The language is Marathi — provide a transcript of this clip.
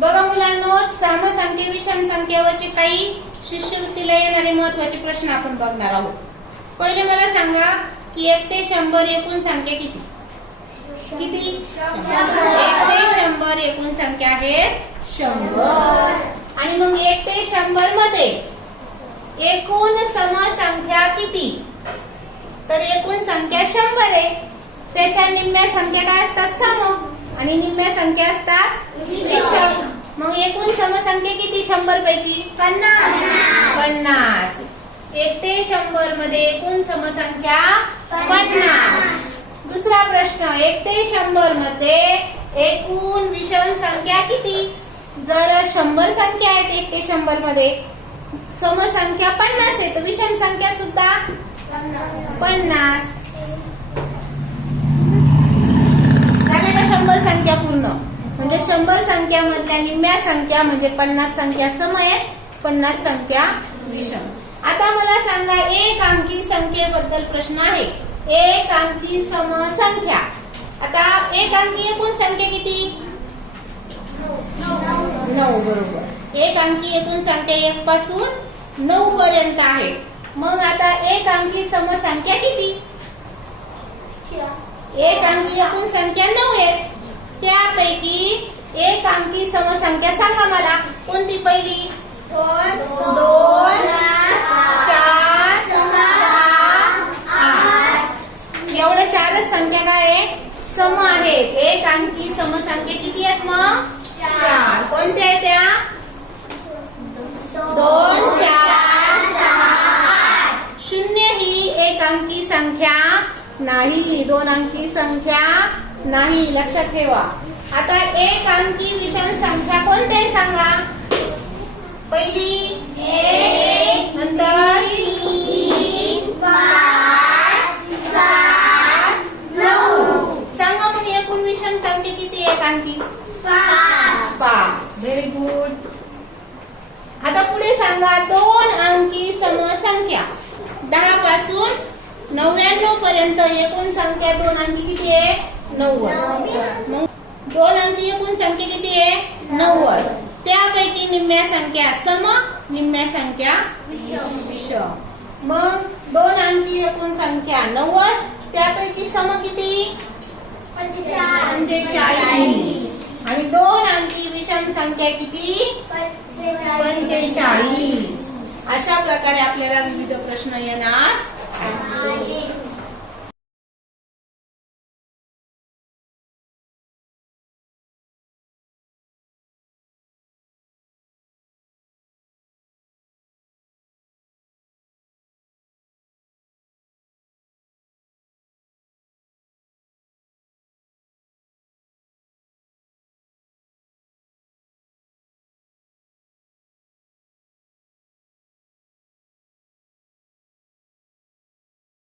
बघा मुलांनो समसंख्ये विषम संख्येवरचे काही शिष्यवृत्तीला येणारे महत्त्वाचे प्रश्न आपण बघणार आहोत. पहिले मला सांगा की एक ते शंभर एकूण संख्या किती? किती? एक ते शंभर एकूण संख्या आहेत शंभर. आणि मग एक ते शंभरमध्ये एकूण समसंख्या किती? तर एकूण संख्या शंभर आहे. त्याच्या निम्म्या संख्या काय असतात? सम. आणि निम्म्या संख्या असतात मग एकूण समसंख्या किती शंभर पैकी पन्नास. एक ते शंभरमध्ये एकूण समसंख्या पन्नास. दुसरा प्रश्न एक ते शंभरमध्ये एकूण विषम संख्या किती? जर शंभर संख्या आहेत एक ते शंभरमध्ये समसंख्या पन्नास आहे तर विषम संख्या सुद्धा पन्नास झाले का शंभर संख्या पूर्ण म्हणजे शंभर संख्या मधल्या निम्म्या संख्या म्हणजे पन्नास संख्या सम आहेत पन्नास संख्या विषम. आता मला सांगा एक अंकी संख्येबद्दल प्रश्न आहे. एक अंकी सम संख्या आता एक अंकी एकूण संख्या किती? नऊ बरोबर. एक अंकी एकूण संख्या एक पासून नऊ पर्यंत आहे. मग आता एक अंकी समसंख्या किती? एक अंकी एकूण संख्या नऊ आहे. अंकी समसंख्या सांगा मला. कोणती पहिली? दोन चार सहा आठ. एवढ्या चारच संख्या काय आहे? सम आहेत एक अंकी समसंख्या किती आहेत मग? चार. कोणत्या आहेत त्या? दोन चार शून्य ही एक अंकी संख्या नाही. दोन अंकी संख्या नाही. लक्षात ठेवा. आता एक अंकी विषम संख्या कोणते सांगा? पहिली नंतर सांगा मग एकूण विषम संख्या किती एक अंकी? पाच. व्हेरी गुड आता पुढे सांगा दोन अंकी समसंख्या. दहा पासून नव्याण्णव पर्यंत एकूण संख्या दोन अंकी किती आहे? नव्वद. मग दोन अंकी एकूण संख्या किती आहे? नव्वद. त्यापैकी निम्म्या संख्या सम निम्म्या संख्या विषम मग दोन अंकी एकूण संख्या नव्वद त्यापैकी सम किती? पंचेचाळीस. आणि दोन अंकी विषम संख्या किती? पंचेचाळीस. अशा प्रकारे आपल्याला विविध प्रश्न येणार.